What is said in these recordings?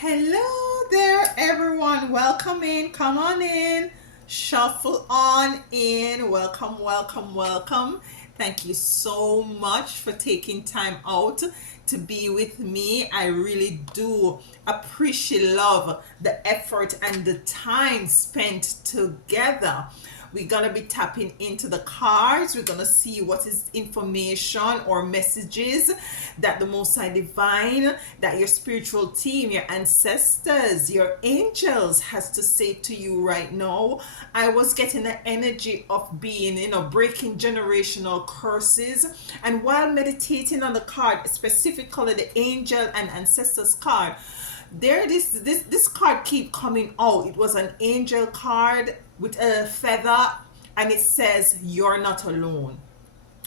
Hello there, everyone. Welcome in. Come on in. Shuffle on in. Welcome, welcome, welcome. Thank you so much for taking time out to be with me. I really do appreciate love the effort and the time spent together. We're gonna be tapping into the cards. We're gonna see what is information or messages that the Most High Divine, that your spiritual team, your ancestors, your angels has to say to you right now. I was getting the energy of being, breaking generational curses. And while meditating on the card, specifically the angel and ancestors card, this card keep coming out. It was an angel card with a feather, and it says you're not alone.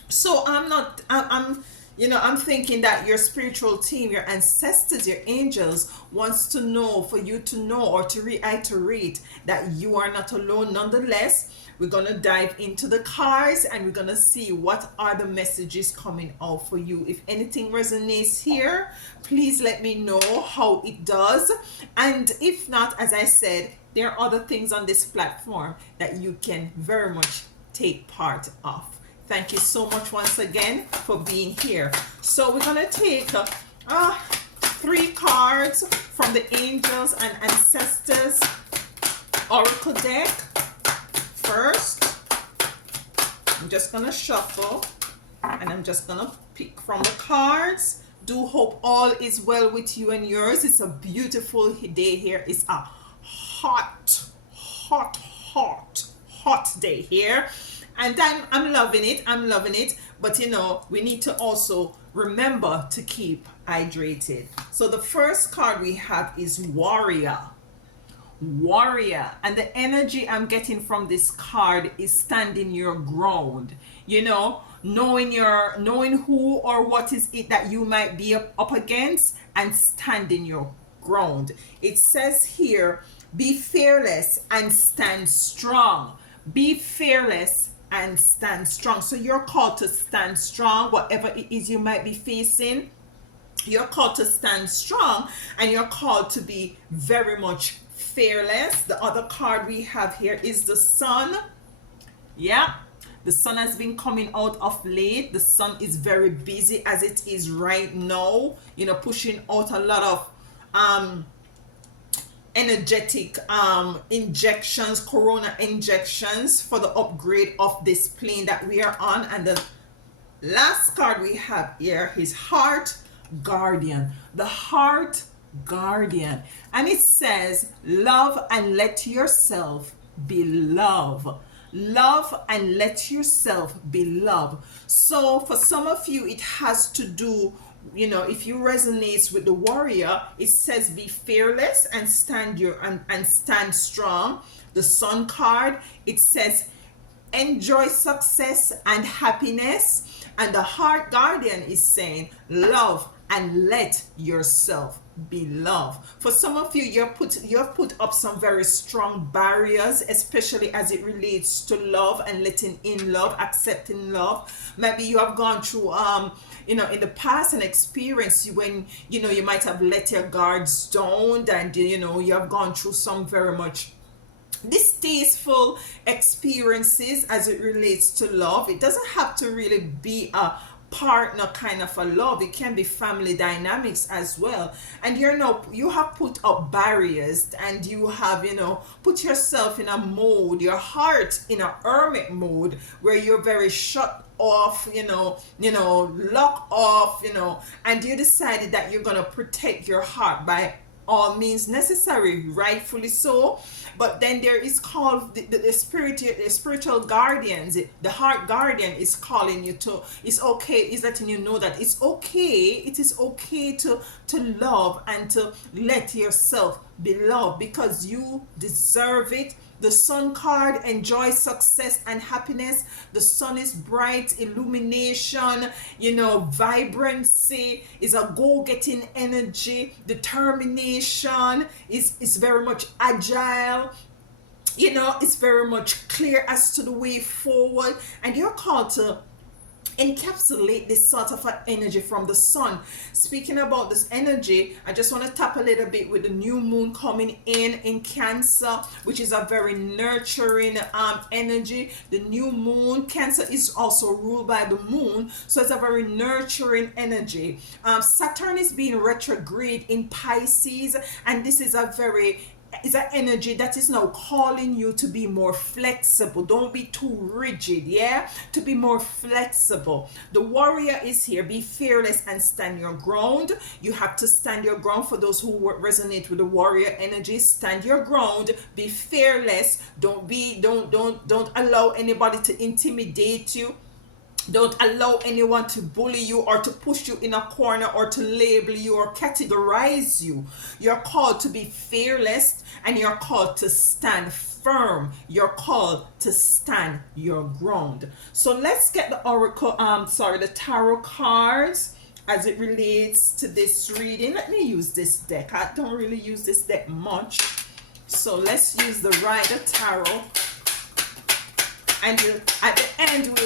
So I'm not I'm thinking that your spiritual team, your ancestors, your angels wants to know, for you to know or to reiterate that you are not alone. Nonetheless, we're going to dive into the cards and we're going to see what are the messages coming out for you. If anything resonates here, please let me know how it does. And if not, as I said, there are other things on this platform that you can very much take part of. Thank you so much once again for being here. So we're going to take 3 cards from the Angels and Ancestors Oracle deck. First, I'm just going to shuffle and I'm just going to pick from the cards. Do hope all is well with you and yours. It's a beautiful day here. It's a hot day here. And I'm loving it. I'm loving it. But we need to also remember to keep hydrated. So the first card we have is Warrior. Warrior. And the energy I'm getting from this card is standing your ground. Knowing who or what is it that you might be up against and standing your ground. It says here, be fearless and stand strong. Be fearless and stand strong. So you're called to stand strong, whatever it is you might be facing. You're called to stand strong and you're called to be very much fearless. The other card we have here is the Sun. Yeah, the Sun has been coming out of late. The Sun is very busy as it is right now, pushing out a lot of energetic injections, corona injections for the upgrade of this plane that we are on. And the last card we have here is Heart Guardian. The Heart Guardian, and it says love and let yourself be loved. Love and let yourself be loved. So for some of you, it has to do, if you resonate with the Warrior, it says be fearless and and stand strong. The Sun card, it says enjoy success and happiness. And the Heart Guardian is saying love and let yourself be loved. For some of you, you have put up some very strong barriers, especially as it relates to love and letting in love, accepting love. Maybe you have gone through in the past an experience when you might have let your guards down, and you have gone through some very much distasteful experiences as it relates to love. It doesn't have to really be a partner kind of a love. It can be family dynamics as well. And you have put up barriers, and you have put yourself in a mode, your heart in a hermit mode, where you're very shut off, lock off, and you decided that you're going to protect your heart by all means necessary, rightfully so. But then there is called the spiritual guardians. The Heart Guardian is calling you to, it's okay, is letting you know that it's okay, it is okay to love and to let yourself be loved, because you deserve it. The Sun card, enjoy success and happiness. The Sun is bright, illumination, vibrancy, is a go-getting energy, determination, is very much agile. It's very much clear as to the way forward, and you're called to encapsulate this sort of an energy from the sun. Speaking about this energy, I just want to tap a little bit with the new moon coming in Cancer, which is a very nurturing energy. The new moon, Cancer is also ruled by the moon, so it's a very nurturing energy. Saturn is being retrograde in Pisces, and this is a very, is an energy that is now calling you to be more flexible. Don't be too rigid, yeah? To be more flexible. The warrior is here. Be fearless and stand your ground. You have to stand your ground. For those who resonate with the warrior energy, stand your ground. Be fearless. Don't allow anybody to intimidate you. Don't allow anyone to bully you or to push you in a corner or to label you or categorize you. You're called to be fearless, and you're called to stand firm. You're called to stand your ground. So let's get the oracle, the tarot cards as it relates to this reading. Let me use this deck. I don't really use this deck much. So let's use the Rider Tarot. And at the end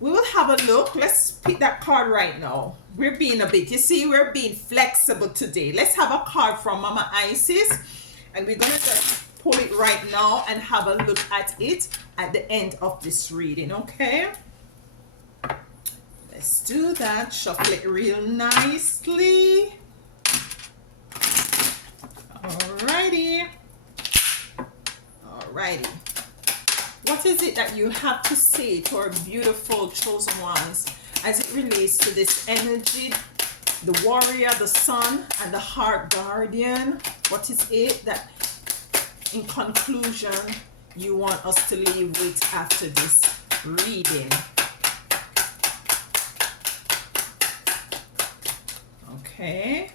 we will have a look. Let's pick that card right now. We're being a bit, you see, we're being flexible today. Let's have a card from Mama Isis, and we're going to just pull it right now and have a look at it at the end of this reading, okay? Let's do that. Shuffle it real nicely. Alrighty. Alrighty. What is it that you have to say to our beautiful chosen ones as it relates to this energy, the warrior, the sun, and the heart guardian? What is it that, in conclusion, you want us to leave with after this reading? Okay.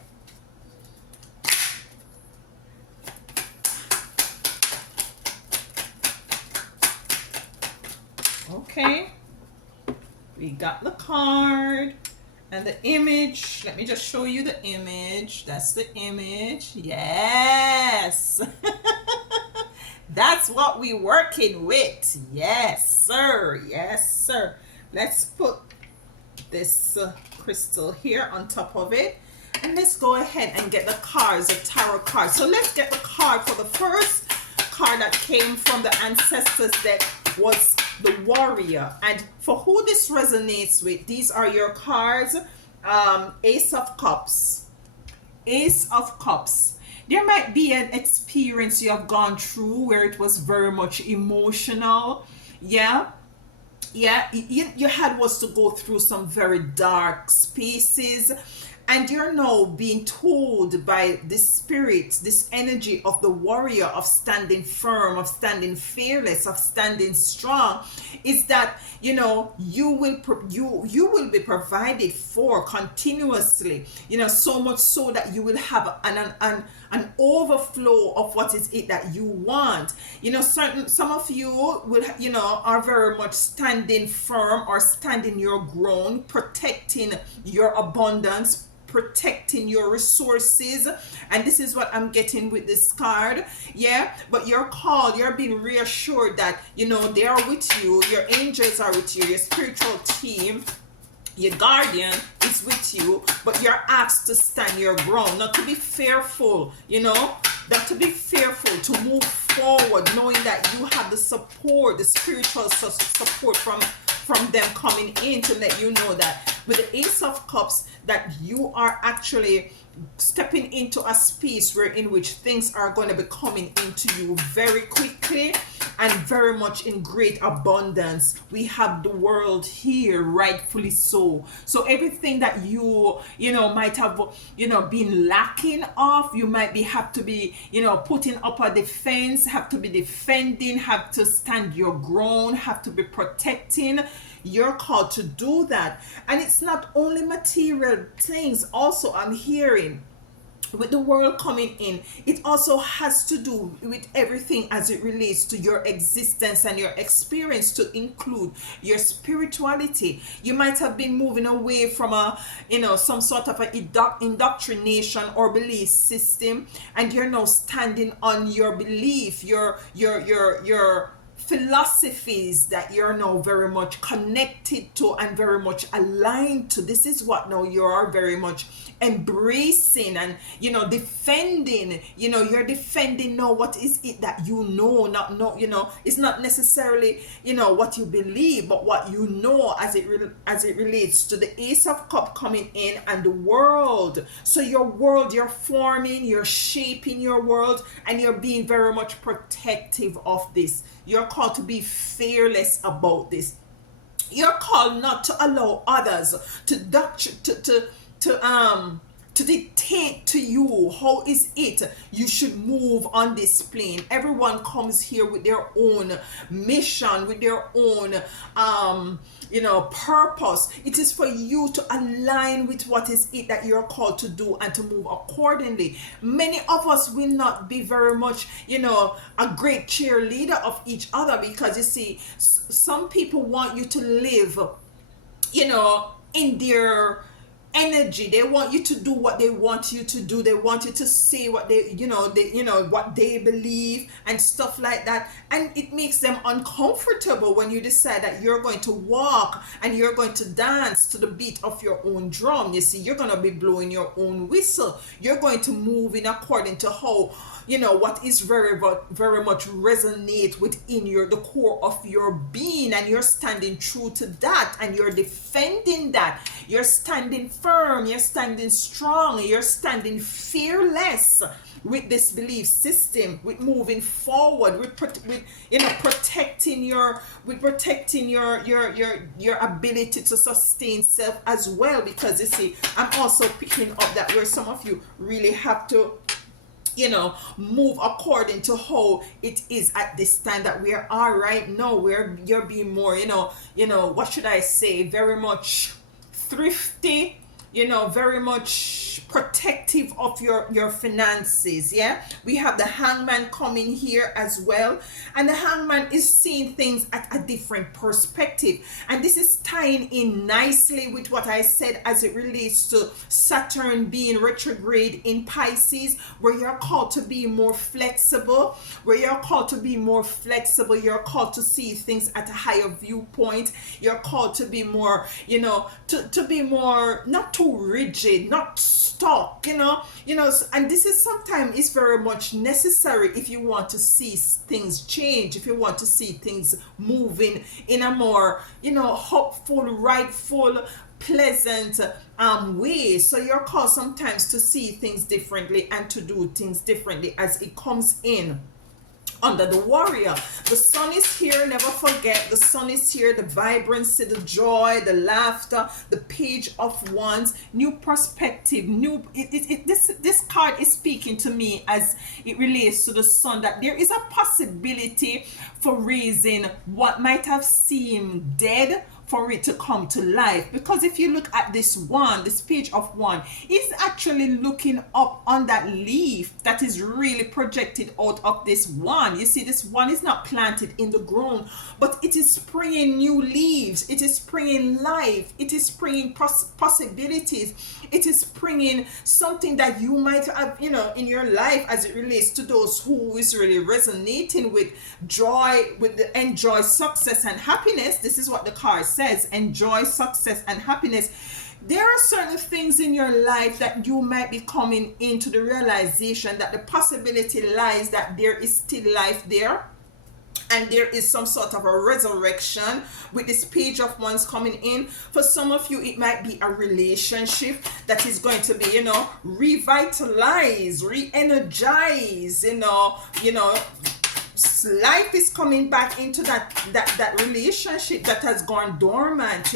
Okay, we got the card and the image. Let me just show you the image. That's the image. Yes. That's what we're working with. Yes, sir. Yes, sir. Let's put this crystal here on top of it. And let's go ahead and get the cards, the tarot cards. So let's get the card for the first card that came from the ancestors deck was the warrior. And for who this resonates with, these are your cards. Ace of Cups. Ace of Cups. There might be an experience you have gone through where it was very much emotional. Yeah. You had was to go through some very dark spaces, and you're now being told by this spirit, this energy of the warrior, of standing firm, of standing fearless, of standing strong, is that, you know, you will be provided for continuously, you know, so much so that you will have an overflow of what is it that you want. You know, some of you will, you know, are very much standing firm or standing your ground, protecting your abundance, protecting your resources. And this is what I'm getting with this card. Yeah, but you're called, you're being reassured that, you know, they are with you, your angels are with you, your spiritual team, your guardian is with you, but you're asked to stand your ground, not to be fearful, you know, not to be fearful, to move forward, knowing that you have the support, the spiritual support from them coming in to let you know that with the Ace of Cups, that you are actually stepping into a space where in which things are going to be coming into you very quickly and very much in great abundance. We have the world here, rightfully so. So everything that you know, might have, you know, been lacking of, you might be have to be, you know, putting up a defense, have to be defending, have to stand your ground, have to be protecting. You're called to do that. And it's not only material things. Also, I'm hearing with the world coming in, it also has to do with everything as it relates to your existence and your experience, to include your spirituality. You might have been moving away from a, you know, some sort of a indoctrination or belief system, and you're now standing on your belief, your philosophies that you're now very much connected to and very much aligned to. This is what now you are very much embracing and defending. You're defending now what is it that not know. It's not necessarily what you believe, but what as it relates to the Ace of Cup coming in and the world. So your world, you're forming, you're shaping your world, and you're being very much protective of this. You're called to be fearless about this. You're called not to allow others to dictate to you how is it you should move on this plane. Everyone comes here with their own mission, with their own purpose. It is for you to align with what is it that you're called to do and to move accordingly. Many of us will not be very much a great cheerleader of each other, because you see, some people want you to live in their energy. They want you to do what they want you to do. They want you to say what what they believe and stuff like that. And it makes them uncomfortable when you decide that you're going to walk and you're going to dance to the beat of your own drum. You see, you're going to be blowing your own whistle. You're going to move in according to how what is very much resonate within the core of your being, and you're standing true to that, and you're defending that. You're standing firm, you're standing strong, you're standing fearless with this belief system, with moving forward, with protecting your ability to sustain self as well. Because you see, I'm also picking up that where some of you really have to move according to how it is at this time that we are right now, where you're being more what should I say, very much thrifty, very much protective of your finances. Yeah, we have the Hangman coming here as well, and the Hangman is seeing things at a different perspective, and this is tying in nicely with what I said as it relates to Saturn being retrograde in Pisces, where you're called to be more flexible, you're called to see things at a higher viewpoint. You're called to be more to be more, not too rigid, not stuck, and this is sometimes is very much necessary if you want to see things change, if you want to see things moving in a more hopeful, rightful, pleasant way. So you're called sometimes to see things differently and to do things differently as it comes in under the Warrior. The Sun is here, never forget, the Sun is here, the vibrancy, the joy, the laughter, the Page of Wands, new perspective, this card is speaking to me as it relates to the Sun, that there is a possibility for raising what might have seemed dead, for it to come to life. Because if you look at this Page of Wands, it's actually looking up on that leaf that is really projected out of this wand. You see, this wand is not planted in the ground, but it is springing new leaves, it is springing life, it is springing possibilities, it is springing something that you might have in your life as it relates to those who is really resonating with joy, with the enjoy success and happiness. This is what the card says: enjoy success and happiness. There are certain things in your life that you might be coming into the realization that the possibility lies that there is still life there, and there is some sort of a resurrection with this Page of Wands coming in. For some of you, it might be a relationship that is going to be revitalized, re-energized, life is coming back into that relationship that has gone dormant.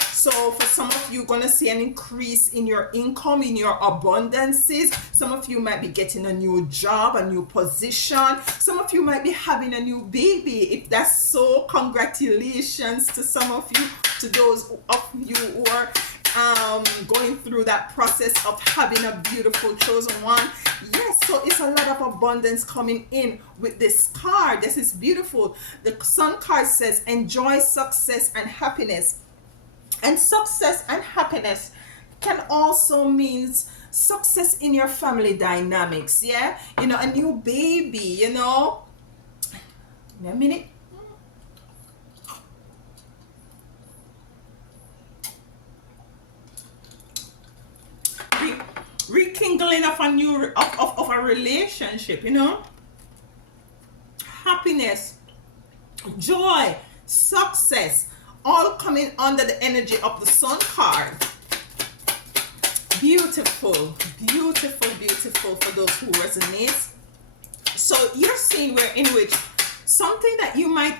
So for some of you, going to see an increase in your income, in your abundances. Some of you might be getting a new job, a new position. Some of you might be having a new baby. If that's so, congratulations to some of you, to those of you who are going through that process of having a beautiful chosen one. Yes, so it's a lot of abundance coming in with this card. This is beautiful. The Sun card says enjoy success and happiness. And success and happiness can also mean success in your family dynamics. Yeah, a new baby, a minute. rekindling of a new of a relationship, you know, happiness, joy, success, all coming under the energy of the Sun card. Beautiful, beautiful, beautiful for those who resonate. So you're seeing where in which something that you might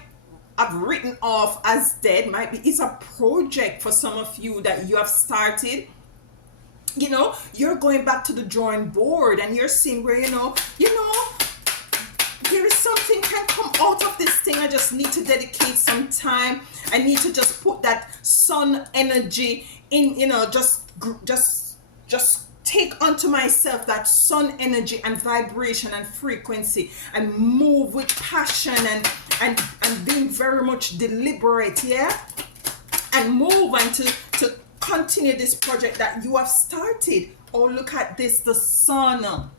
have written off as dead might be, it's a project for some of you that you have started. You know, you're going back to the drawing board and you're seeing where, you know, there is something can come out of this thing. I just need to dedicate some time. I need to just put that sun energy in, you know, just take onto myself that sun energy and vibration and frequency and move with passion and being very much deliberate, yeah, and move and to continue this project that you have started. Oh, look at this, the sun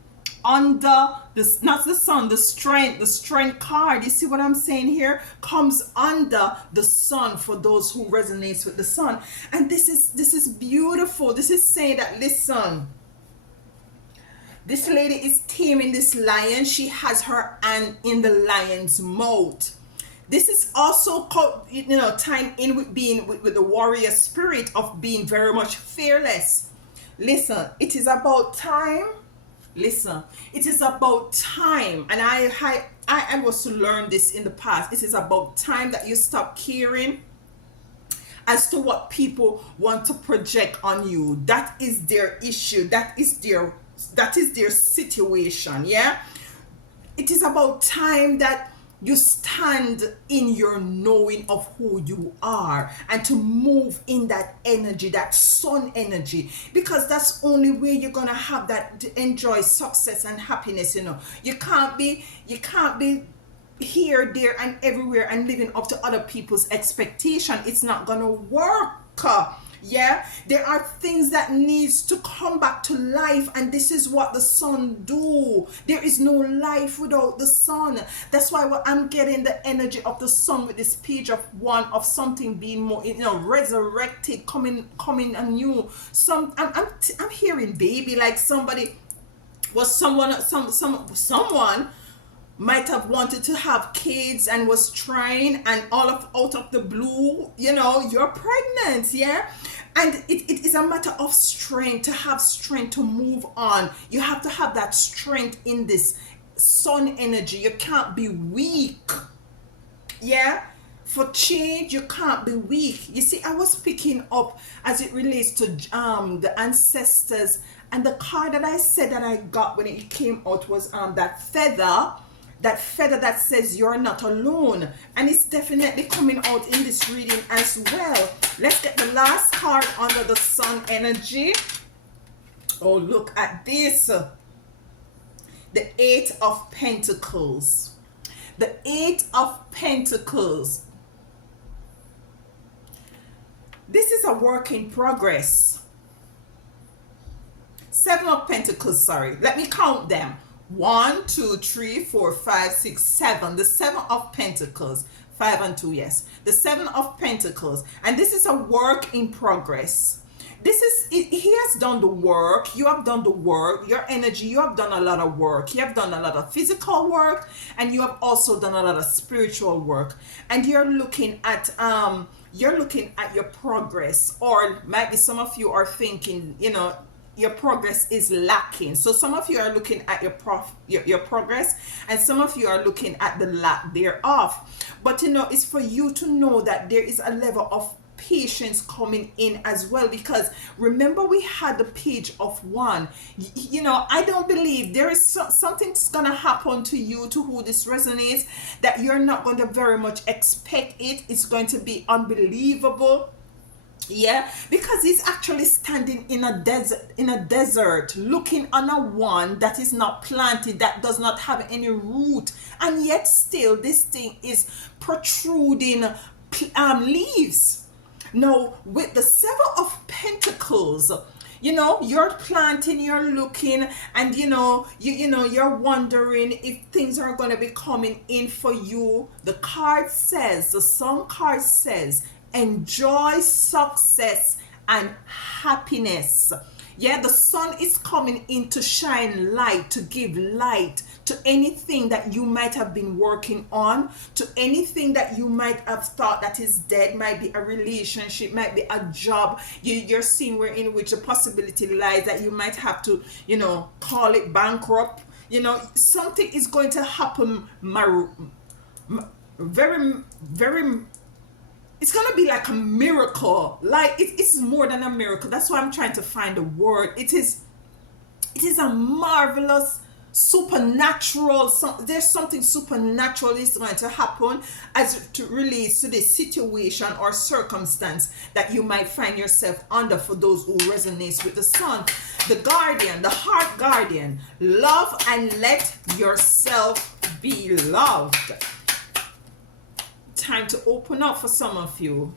under this, not the sun, the strength card. You see what I'm saying here? Comes under the sun for those who resonates with the sun. And this is beautiful. This is saying that, listen, this lady is taming this lion. She has her hand in the lion's mouth. This is also called, you know, tying in with being with the warrior spirit of being very much fearless. Listen, it is about time. Listen, it is about time, and I was to learn this in the past. It is about time that you stop caring as to what people want to project on you. That is their issue. That is their situation. Yeah, it is about time that you stand in your knowing of who you are and to move in that energy, that sun energy, because that's only way you're gonna have that to enjoy success and happiness. You know, you can't be here, there, and everywhere and living up to other people's expectation. It's not gonna work. Yeah, there are things that needs to come back to life, and this is what the sun do. There is no life without the sun. That's why I'm getting the energy of the sun with this page of one, of something being more, you know, resurrected, coming anew. I'm hearing baby, like somebody was someone might have wanted to have kids and was trying, and out of the blue, you know, you're pregnant, yeah. And it is a matter of strength, to have strength to move on. You have to have that strength in this sun energy. You can't be weak, yeah. For change, you can't be weak. You see, I was picking up as it relates to the ancestors, and the card that I said that I got when it came out was that feather that says you're not alone, and it's definitely coming out in this reading as well. Let's get the last card under the sun energy. Oh, look at this, the Eight of Pentacles. The Eight of Pentacles, this is a work in progress. Seven of Pentacles, sorry, let me count them. 1, 2, 3, 4, 5, 6, 7. The Seven of Pentacles. 5 and 2, yes. The Seven of Pentacles. And this is a work in progress. This is, he has done the work. You have done the work. Your energy, you have done a lot of work. You have done a lot of physical work, and you have also done a lot of spiritual work. And you're looking at your progress, or maybe some of you are thinking, you know, your progress is lacking. So some of you are looking at your progress, and some of you are looking at the lack thereof. But you know, it's for you to know that there is a level of patience coming in as well, because remember we had the page of one. You know, I don't believe there is something that's gonna happen to you, to who this resonates, that you're not going to very much expect it. It's going to be unbelievable. Yeah, because he's actually standing in a desert, looking on a one that is not planted, that does not have any root, and yet still this thing is protruding leaves. Now with the Seven of Pentacles, you know, you're planting, you're looking, and you know you're wondering if things are going to be coming in for you. The card says, the Sun card says, enjoy success and happiness. Yeah, the sun is coming in to shine light, to give light to anything that you might have been working on, to anything that you might have thought that is dead. Might be a relationship, might be a job you're seeing where in which the possibility lies that you might have to, call it bankrupt. Something is going to happen, very, very, it's gonna be like a miracle. Like it's more than a miracle. That's why I'm trying to find a word. It is a marvelous supernatural. There's something supernatural is going to happen as it relates to this situation or circumstance that you might find yourself under. For those who resonates with the sun, the guardian, the heart guardian, love and let yourself be loved. Time to open up for some of you.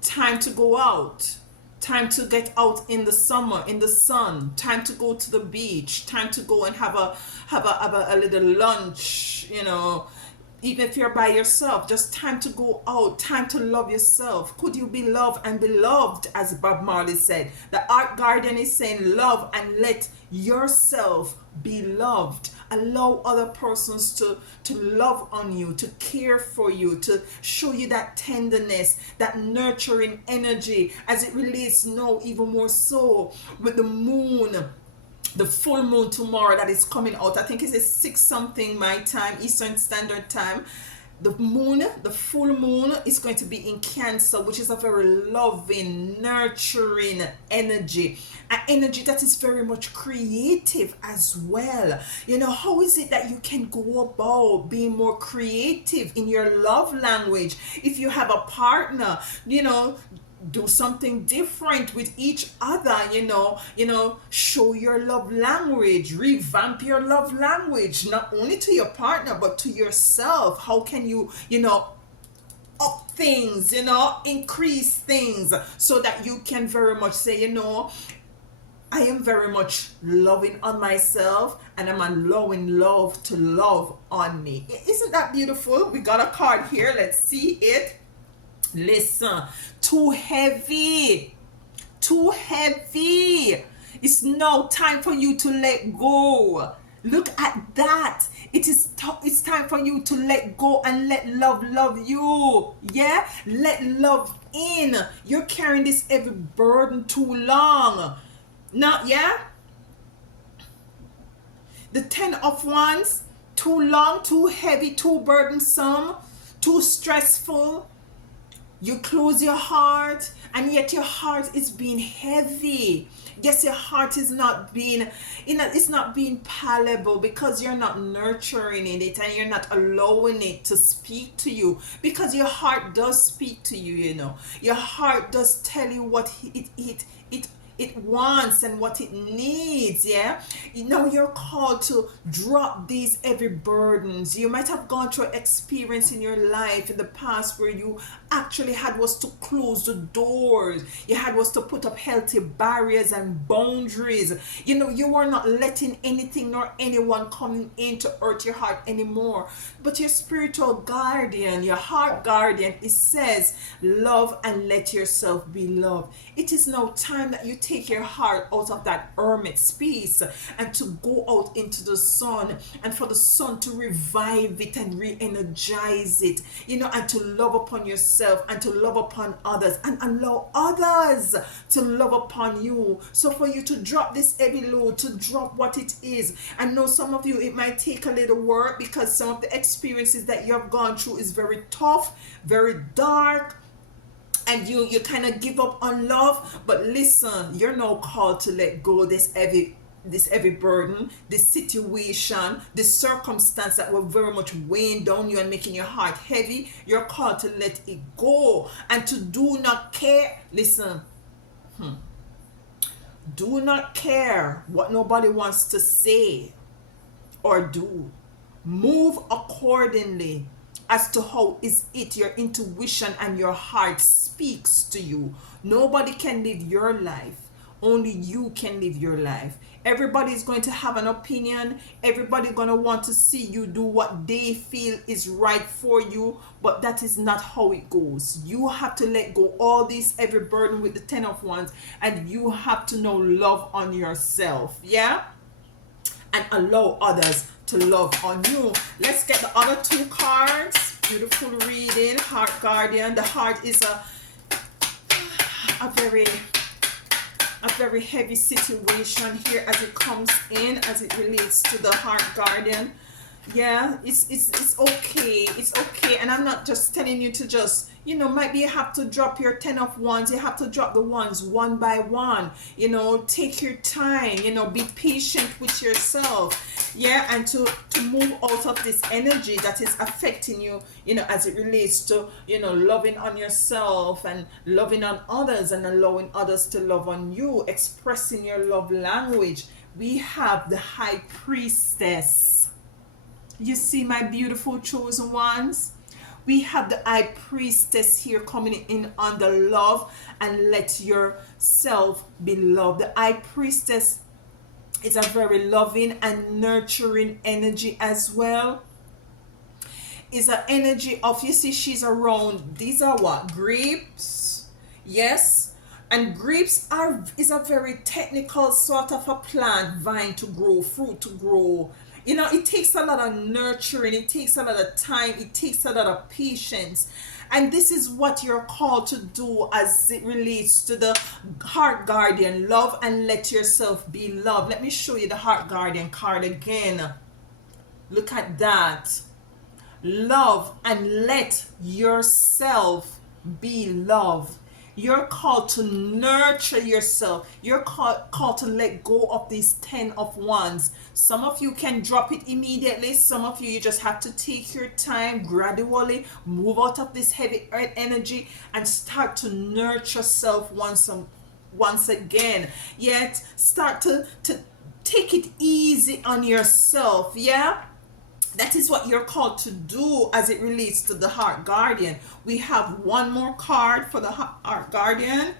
Time to go out. Time to get out in the summer, in the sun. Time to go to the beach. Time to go and have a little lunch, even if you're by yourself. Just time to go out. Time to love yourself. Could you be loved and beloved, as Bob Marley said? The art guardian is saying love and let yourself be loved. Allow other persons to love on you, to care for you, to show you that tenderness, that nurturing energy, as it relates now even more so with the moon, the full moon tomorrow that is coming out. I think it's 6 something my time, Eastern Standard Time. The moon, the full moon, is going to be in Cancer, which is a very loving, nurturing energy. An energy that is very much creative as well. How is it that you can go about being more creative in your love language? If you have a partner, do something different with each other, show your love language, revamp your love language, not only to your partner but to yourself. How can you up things, increase things, so that you can very much say, I am very much loving on myself, and I'm allowing love to love on me. Isn't that beautiful? We got a card here. Let's see it. Listen, too heavy. It's now time for you to let go. Look at that. It's time for you to let go and let love you. Yeah, let love in. You're carrying this heavy burden too long. Not, yeah. The 10 of Wands, too long, too heavy, too burdensome, too stressful. You close your heart, and yet your heart is being heavy. Yes, your heart is not being, it's not being palatable, because you're not nurturing it and you're not allowing it to speak to you. Because your heart does speak to you, Your heart does tell you what it wants and what it needs. Yeah, you're called to drop these heavy burdens. You might have gone through an experience in your life in the past where you actually had was to close the doors. You had was to put up healthy barriers and boundaries. You were not letting anything nor anyone come in to hurt your heart anymore. But your spiritual guardian, your heart guardian, it says love and let yourself be loved. It is now time that you take your heart out of that hermit space and to go out into the sun, and for the sun to revive it and re-energize it, and to love upon yourself and to love upon others and allow others to love upon you. So for you to drop this heavy load, to drop what it is. I know some of you, it might take a little work, because some of the experiences that you have gone through is very tough, very dark, and you kind of give up on love. But listen, you're now called to let go of this heavy burden, this situation, this circumstance that will very much weighing down you and making your heart heavy. You're called to let it go and to do not care. Listen, do not care what nobody wants to say or do. Move accordingly as to how is it your intuition and your heart speaks to you. Nobody can live your life. Only you can live your life. Everybody's going to have an opinion. Everybody going to want to see you do what they feel is right for you, but that is not how it goes. You have to let go all this every burden with the 10 of Wands, and you have to know love on yourself, yeah, and allow others to love on you. Let's get the other two cards. Beautiful reading. Heart Guardian. The heart is a very heavy situation here as it comes in, as it relates to the Heart Guardian. Yeah, it's okay. It's okay. And I'm not just telling you to just, you know, maybe you have to drop your 10 of Wands. You have to drop the ones one by one. You know, take your time. You know, be patient with yourself. Yeah, and to move out of this energy that is affecting you, you know, as it relates to, you know, loving on yourself and loving on others and allowing others to love on you, expressing your love language. We have the High Priestess. You see, my beautiful chosen ones? We have the High Priestess here coming in on the love and let yourself be loved. The High Priestess is a very loving and nurturing energy as well. Is an energy of, you see, she's around, these are what? Grapes. Yes. And grapes is a very technical sort of a plant, vine to grow, fruit to grow. You know, it takes a lot of nurturing, it takes a lot of time, it takes a lot of patience. And this is what you're called to do as it relates to the Heart Guardian. Love and let yourself be loved. Let me show you the Heart Guardian card again. Look at that. Love and let yourself be loved. You're called to nurture yourself. You're called to let go of these 10 of Wands. Some of you can drop it immediately. Some of you just have to take your time, gradually move out of this heavy earth energy and start to nurture yourself once again. Yet start to take it easy on yourself. Yeah. That is what you're called to do as it relates to the Heart Guardian. We have one more card for the Heart Guardian.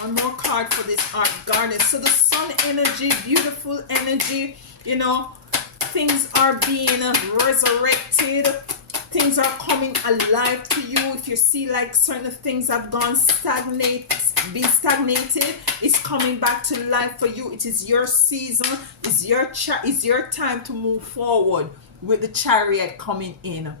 One more card for this Heart Guardian. So the Sun energy, beautiful energy, you know, things are being resurrected. Things are coming alive to you. If you see like certain things have gone been stagnated, it's coming back to life for you. It is your season. It's your time to move forward with the Chariot coming in.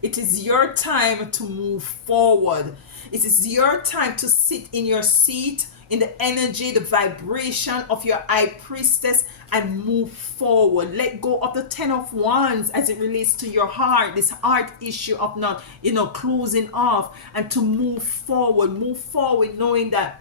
It is your time to move forward. It is your time to sit in your seat, in the energy, the vibration of your High Priestess, and move forward. Let go of the 10 of Wands as it relates to your heart, this heart issue of not, you know, closing off, and to move forward knowing that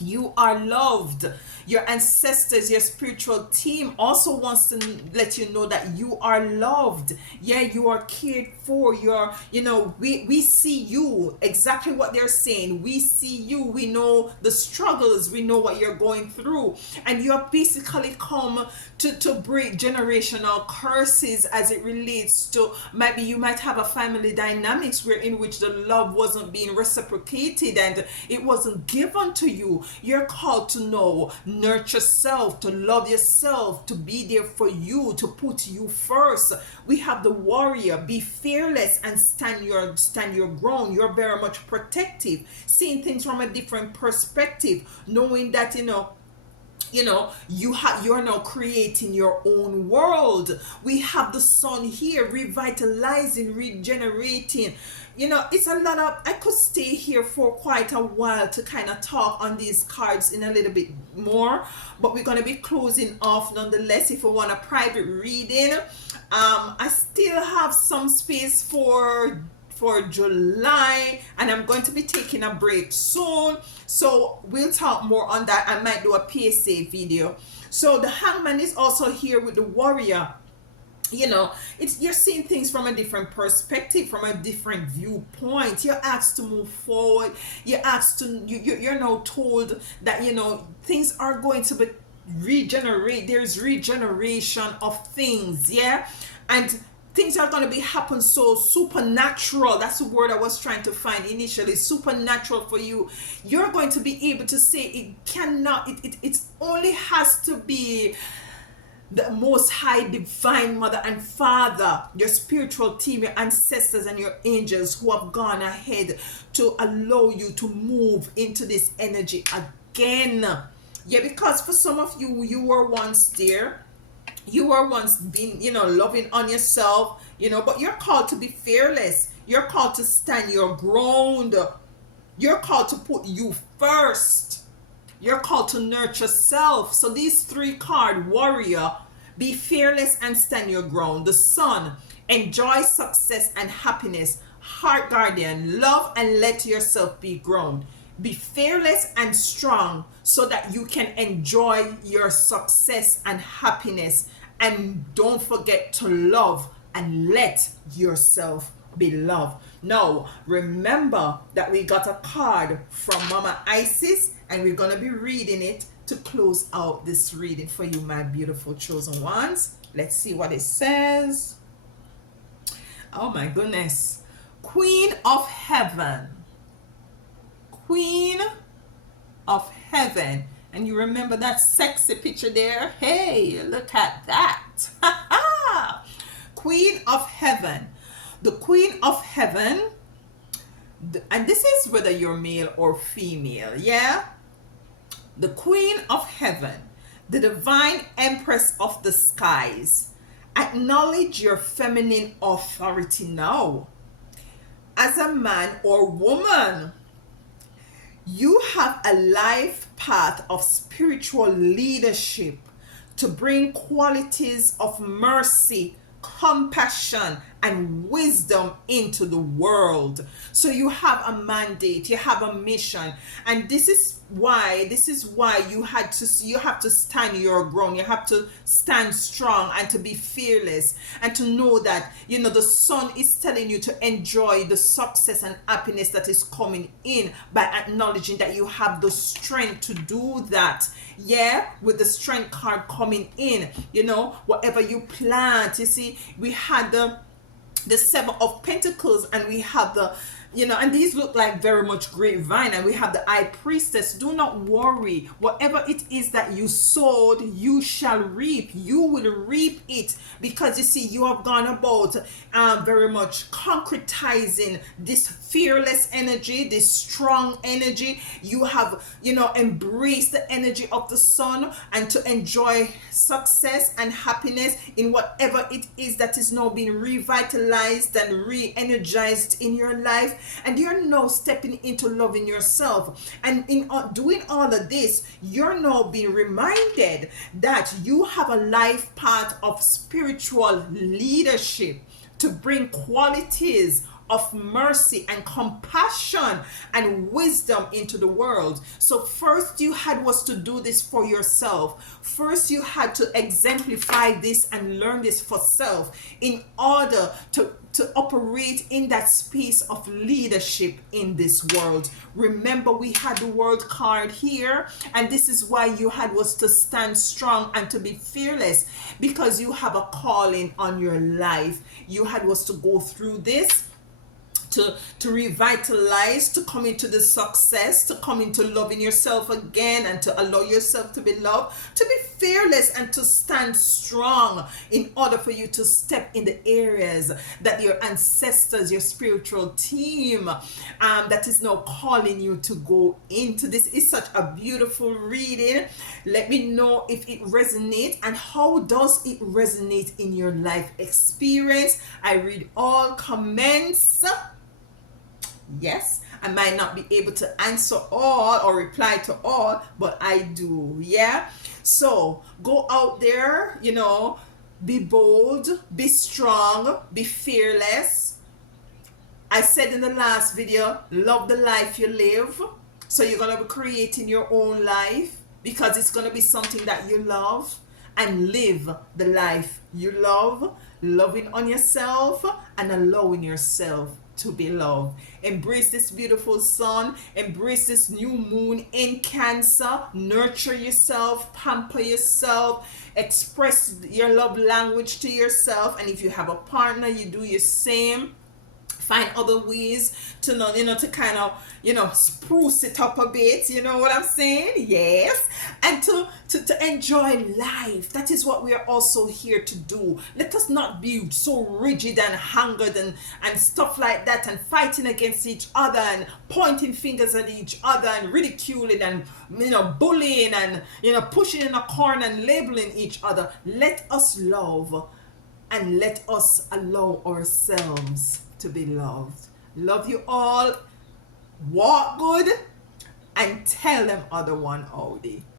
you are loved. Your ancestors, your spiritual team also wants to let you know that you are loved. Yeah, you are cared for. You're, you know, we see you, exactly what they're saying. We see you. We know the struggles. We know what you're going through. And you're basically come to break generational curses as it relates to, maybe you might have a family dynamics where in which the love wasn't being reciprocated and it wasn't given to you. You're called to know, nurture yourself, to love yourself, to be there for you, to put you first. We have the Warrior. Be fearless and stand your ground. You're very much protective, seeing things from a different perspective, knowing that you're now creating your own world. We have the Sun here, revitalizing, regenerating. You know, it's a lot of, I could stay here for quite a while to kind of talk on these cards in a little bit more, but we're going to be closing off nonetheless. If you want a private reading, I still have some space for July, and I'm going to be taking a break soon, so we'll talk more on that. I might do a PSA video. So the Hangman is also here with the Warrior. You know, you're seeing things from a different perspective, from a different viewpoint. You're asked to move forward. You're asked to, you're now told that, you know, things are going to be regenerate. There's regeneration of things, yeah. And things are going to be happen so supernatural. That's the word I was trying to find initially. Supernatural for you. You're going to be able to say it cannot, it only has to be the most high divine mother and father, your spiritual team, your ancestors and your angels who have gone ahead to allow you to move into this energy again. Yeah, because for some of you, you were once there, you were once being, loving on yourself, but you're called to be fearless. You're called to stand your ground. You're called to put you first. You're called to nurture self. So these three cards: warrior, be fearless and stand your ground; the sun, enjoy success and happiness; heart guardian, love and let yourself be grown. Be fearless and strong so that you can enjoy your success and happiness. And don't forget to love and let yourself be loved. Now, remember that we got a card from Mama Isis, and we're going to be reading it to close out this reading for you, my beautiful chosen ones. Let's see what it says. Oh my goodness. Queen of Heaven. Queen of Heaven. And you remember that sexy picture there? Hey, look at that. Queen of Heaven. The Queen of Heaven, and this is whether you're male or female, yeah? The Queen of Heaven, the divine empress of the skies. Acknowledge your feminine authority now. As a man or woman, you have a life path of spiritual leadership to bring qualities of mercy, compassion, and wisdom into the world. So you have a mandate, you have a mission, and this is why you have to stand your ground. You have to stand strong and to be fearless, and to know that the sun is telling you to enjoy the success and happiness that is coming in, by acknowledging that you have the strength to do that. Yeah, with the strength card coming in, whatever you plant. You see, we had the Seven of Pentacles, and we have the and these look like very much grapevine, and we have the High Priestess. Do not worry. Whatever it is that you sowed, you shall reap. You will reap it, because you see, you have gone about very much concretizing this fearless energy, this strong energy. You have embraced the energy of the sun, and to enjoy success and happiness in whatever it is that is now being revitalized and re-energized in your life. And you're now stepping into loving yourself, and in doing all of this, you're now being reminded that you have a life path of spiritual leadership to bring qualities of mercy and compassion and wisdom into the world. So first you had was to do this for yourself. First you had to exemplify this and learn this for self in order to operate in that space of leadership in this world. Remember, we had the world card here, and this is why you had was to stand strong and to be fearless, because you have a calling on your life. You had was to go through this, to revitalize, to come into the success, to come into loving yourself again, and to allow yourself to be loved, to be fearless and to stand strong, in order for you to step in the areas that your ancestors, your spiritual team, that is now calling you to go into. This is such a beautiful reading. Let me know if it resonates, and how does it resonate in your life experience. I read all comments. Yes, I might not be able to answer all or reply to all, but I do. Yeah, so go out there, be bold, be strong, be fearless. I said in the last video, love the life you live. So you're going to be creating your own life, because it's going to be something that you love, and live the life you love, loving on yourself and allowing yourself to be loved. Embrace this beautiful sun. Embrace this new moon in Cancer. Nurture yourself. Pamper yourself. Express your love language to yourself. And if you have a partner, you do your same. Find other ways to know, to kind of, spruce it up a bit. You know what I'm saying? Yes. And to enjoy life. That is what we are also here to do. Let us not be so rigid and hungered and stuff like that, and fighting against each other and pointing fingers at each other and ridiculing and, bullying and, pushing in a corner and labeling each other. Let us love, and let us allow ourselves to be loved. Love you all. Walk good and tell them other one howdy.